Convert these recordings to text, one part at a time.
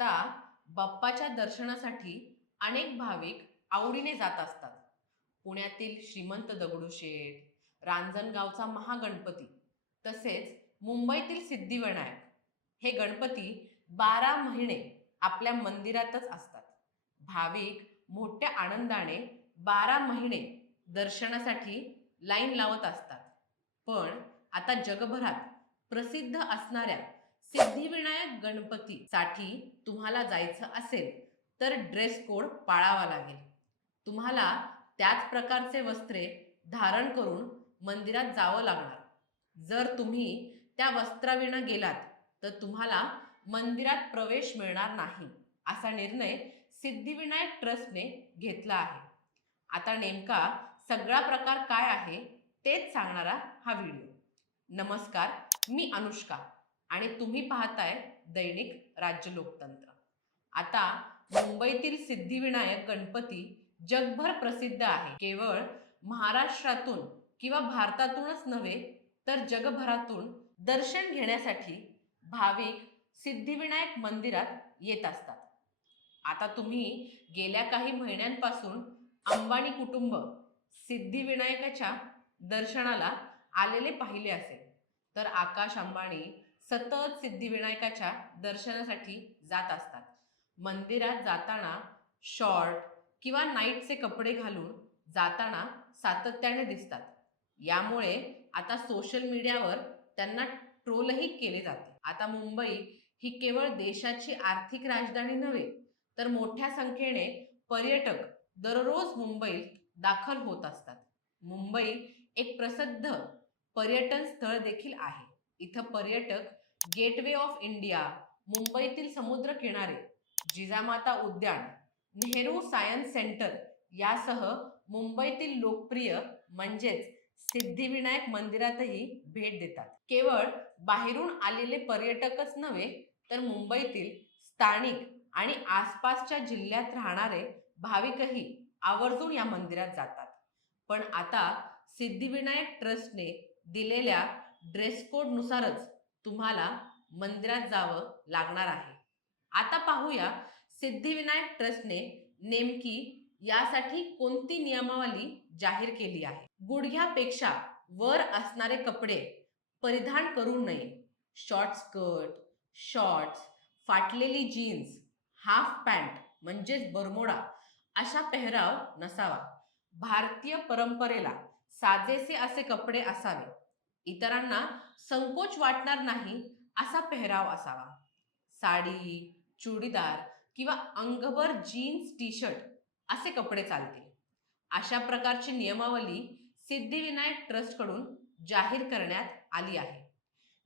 आता बाप्पाच्या दर्शनासाठी अनेक भाविक आवडीने जात असतात. पुण्यातील श्रीमंत दगडूशेठ, रांजणगावचा महागणपती, तसेच मुंबईतील सिद्धिविनायक हे गणपती 12 महिने आपल्या मंदिरातच असतात. भाविक मोठ्या आनंदाने 12 महिने दर्शनासाठी लाईन लावत असतात. पण आता जगभरात प्रसिद्ध असणाऱ्या सिद्धिविनायक गणपतीसाठी तुम्हाला जायचं असेल तर ड्रेस कोड पाळावा लागेल. तुम्हाला त्याच प्रकारचे वस्त्रे धारण करून मंदिरात जावं लागणार. जर तुम्ही त्या वस्त्राविना गेलात तर तुम्हाला मंदिरात प्रवेश मिळणार नाही, असा निर्णय सिद्धिविनायक ट्रस्टने घेतला आहे. आता नेमका सगळा प्रकार काय आहे तेच सांगणारा हा व्हिडिओ. नमस्कार, मी अनुष्का आणि तुम्ही पाहताय दैनिक राज्य लोकतंत्र. आता मुंबईतील सिद्धिविनायक गणपती जगभर प्रसिद्ध आहे. केवळ महाराष्ट्रातून किंवा भारतातूनच नव्हे तर जगभरातून दर्शन घेण्यासाठी भाविक सिद्धिविनायक मंदिरात येत असतात. आता तुम्ही गेल्या काही महिन्यांपासून अंबानी कुटुंब सिद्धिविनायकाच्या दर्शनाला आलेले पाहिले असेल. तर आकाश अंबानी सतत सिद्धिविनायकाच्या दर्शनासाठी जात असतात. मंदिरात जाताना शॉर्ट किंवा नाईटचे कपडे घालून जाताना सातत्याने दिसतात. यामुळे आता सोशल मीडियावर त्यांना ट्रोलही केले जाते. आता मुंबई ही केवळ देशाची आर्थिक राजधानी नव्हे तर मोठ्या संख्येने पर्यटक दररोज मुंबईत दाखल होत असतात. मुंबई एक प्रसिद्ध पर्यटन स्थळ देखील आहे. इथं पर्यटक गेटवे ऑफ इंडिया, मुंबईतील समुद्र किनारे, जिजामाता उद्यान, नेहरू सायन्स सेंटर यासह मुंबईतील लोकप्रिय म्हणजेच सिद्धिविनायक मंदिरातही भेट देतात. केवळ बाहेरून आलेले पर्यटकच नव्हे तर मुंबईतील स्थानिक आणि आसपासच्या जिल्ह्यात राहणारे भाविकही आवर्जून या मंदिरात जातात. पण आता सिद्धिविनायक ट्रस्टने दिलेल्या ड्रेस कोड नुसारच तुम्हाला मंदिरात जावं लागणार आहे. आता पाहूया सिद्धिविनायक ट्रस्टने नेमकी यासाठी कोणती नियमावली जाहीर केली आहे. गुडघ्यापेक्षा वर असणारे कपडे परिधान करू नये. शॉर्ट स्कर्ट, शॉर्ट्स, फाटलेली जीन्स, हाफ पॅन्ट म्हणजेच बरमोडा अशा पेहराव नसावा. भारतीय परंपरेला साजेसे असे कपडे असावे. इतरांना संकोच वाटणार नाही असा पेहराव असावा. साडी, चुडीदार किंवा अंगभर जीन्स, टी शर्ट असे कपडे चालतील. अशा प्रकारची नियमावली सिद्धिविनायक ट्रस्टकडून जाहीर करण्यात आली आहे.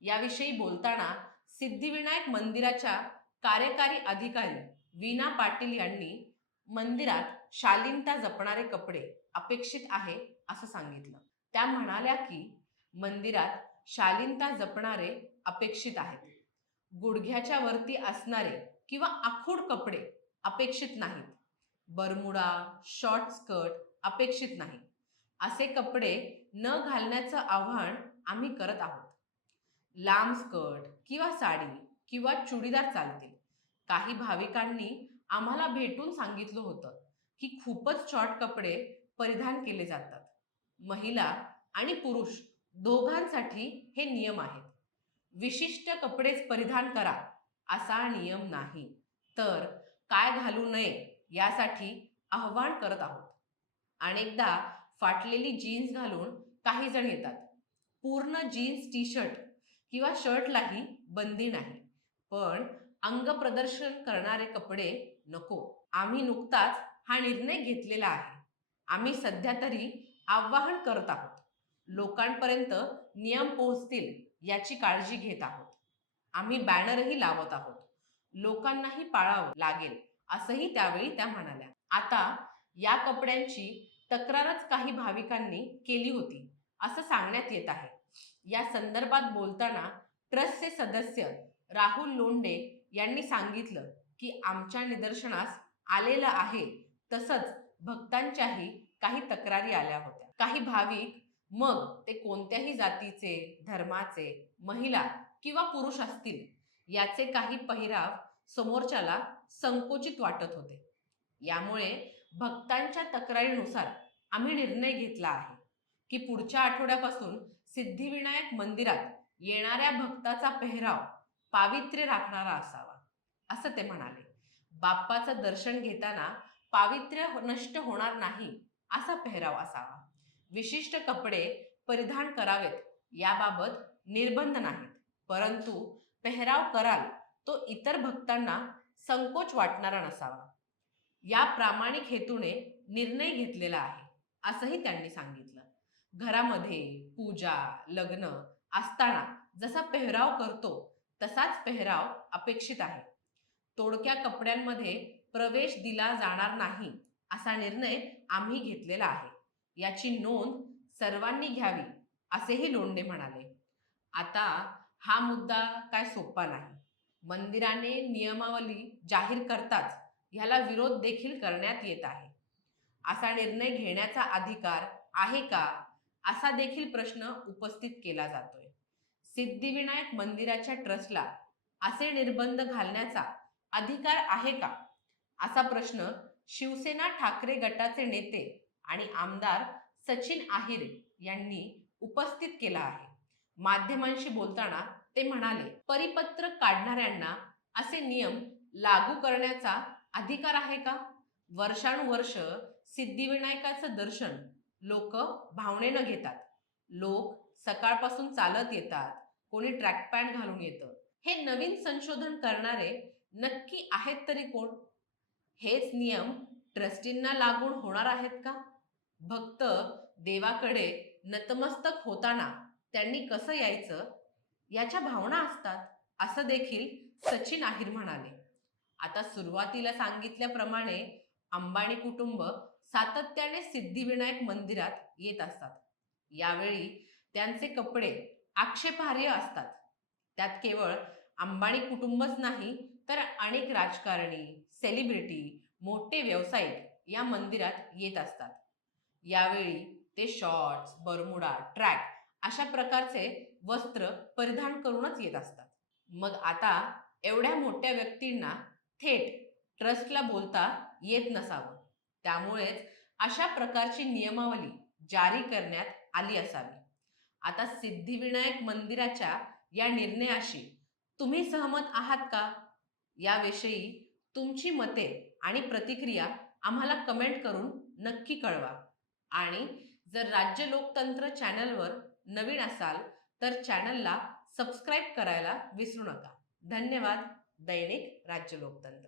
याविषयी बोलताना सिद्धिविनायक मंदिराच्या कार्यकारी अधिकारी वीणा पाटील यांनी मंदिरात शालीनता जपणारे कपडे अपेक्षित आहे असं सांगितलं. त्या म्हणाल्या की मंदिरात शालीनता जपणारे अपेक्षित आहेत. गुडघ्याच्या वरती असणारे किंवा आखूड कपडे अपेक्षित नाहीत. बरमुडा, शॉर्ट स्कर्ट अपेक्षित नाही. असे कपडे न घालण्याचं आवाहन आम्ही करत आहोत. लांब स्कर्ट किंवा साडी किंवा चुडीदार चालतील. काही भाविकांनी आम्हाला भेटून सांगितलं होतं की खूपच शॉर्ट कपडे परिधान केले जातात. महिला आणि पुरुष दोघांसाठी हे नियम आहेत. विशिष्ट कपडेच परिधान करा असा नियम नाही. तर काय घालू नये यासाठी आव्हान करत आहोत. अनेकदा फाटलेली जीन्स घालून काही जण येतात. पूर्ण जीन्स, टी शर्ट किंवा शर्टलाही बंदी नाही. पण अंग प्रदर्शन करणारे कपडे नको. आम्ही नुकताच हा निर्णय घेतलेला आहे. आम्ही सध्या तरी आवाहन करत आहोत. लोकांपर्यंत नियम पोहोचतील याची काळजी घेत आहोत. आम्ही बॅनरही लावत आहोत. लोकांनाही पाळावं लागेल असंही त्यावेळी त्या म्हणाल्या. आता या कपड्यांची तक्रारच काही भाविकांनी केली होती असं सांगण्यात येत आहे. या संदर्भात बोलताना ट्रस्टचे सदस्य राहुल लोंढे यांनी सांगितलं की आमच्या निदर्शनास आलेलं आहे. तसंच भक्तांच्याही काही तक्रारी आल्या होत्या. काही भाविक, मग ते कोणत्याही जातीचे, धर्माचे, महिला किंवा पुरुष असतील, याचे काही पहिराव समोरच्याला संकोचित वाटत होते. यामुळे भक्तांच्या तक्रारीनुसार आम्ही निर्णय घेतला आहे की पुढच्या आठवड्यापासून सिद्धिविनायक मंदिरात येणाऱ्या भक्ताचा पेहराव पावित्र्य राखणारा असावा, असं ते म्हणाले. बाप्पाचं दर्शन घेताना पावित्र्य नष्ट होणार नाही असा पेहराव असावा. विशिष्ट कपडे परिधान करावेत याबाबत निर्बंध नाहीत, परंतु पेहराव कराल तो इतर भक्तांना संकोच वाटणारा नसावा. या प्रामाणिक हेतूने निर्णय घेतलेला आहे, असंही त्यांनी सांगितलं. घरामध्ये पूजा, लग्न असताना जसा पेहराव करतो तसाच पेहराव अपेक्षित आहे. तोडक्या कपड्यांमध्ये प्रवेश दिला जाणार नाही असा निर्णय आम्ही घेतलेला आहे. याची नोंद सर्वांनी घ्यावी, असेही लोंढे म्हणाले. आता हा मुद्दा काय सोपा नाही. मंदिराने नियमावली जाहीर करताच ह्याला विरोध देखील करण्यात येत आहे. असा निर्णय घेण्याचा अधिकार आहे का, असा देखील प्रश्न उपस्थित केला जातोय. सिद्धिविनायक मंदिराच्या ट्रस्टला असे निर्बंध घालण्याचा अधिकार आहे का, असा प्रश्न शिवसेना ठाकरे गटाचे नेते आणि आमदार सचिन आहिर यांनी उपस्थित केला आहे. माध्यमांशी बोलताना ते म्हणाले, परिपत्रक काढणाऱ्यांना असे नियम लागू करण्याचा अधिकार आहे का? वर्षानुवर्ष सिद्धिविनायकाचं दर्शन लोक भावनेनं घेतात. लोक सकाळपासून चालत येतात, कोणी ट्रॅक पॅन्ट घालून येतं. हे नवीन संशोधन करणारे नक्की आहेत तरी कोण? हेच नियम ट्रस्टींना लागून होणार आहेत का? भक्त देवाकडे नतमस्तक होताना त्यांनी कसं यायचं याच्या भावना असतात, असं देखील सचिन आहिर म्हणाले. आता सुरुवातीला सांगितल्याप्रमाणे अंबानी कुटुंब सातत्याने सिद्धिविनायक मंदिरात येत असतात. यावेळी त्यांचे कपडे आक्षेपार्ह असतात. त्यात केवळ अंबानी कुटुंबच नाही तर अनेक राजकारणी, सेलिब्रिटी, मोठे व्यावसायिक या मंदिरात येत असतात. यावेळी ते शॉर्ट्स, बरमुडा, ट्रॅक अशा प्रकारचे वस्त्र परिधान करूनच येत असतात. मग आता एवढ्या मोठ्या व्यक्तींना थेट ट्रस्टला बोलता येत नसावं. त्यामुळेच अशा प्रकारची नियमावली जारी करण्यात आली असावी. आता सिद्धिविनायक मंदिराच्या या निर्णयाशी तुम्ही सहमत आहात का? याविषयी तुमची मते आणि प्रतिक्रिया आम्हाला कमेंट करून नक्की कळवा. आणि जर राज्य लोकतंत्र चॅनलवर नवीन असाल तर चॅनलला सबस्क्राईब करायला विसरू नका. धन्यवाद. दैनिक राज्य लोकतंत्र.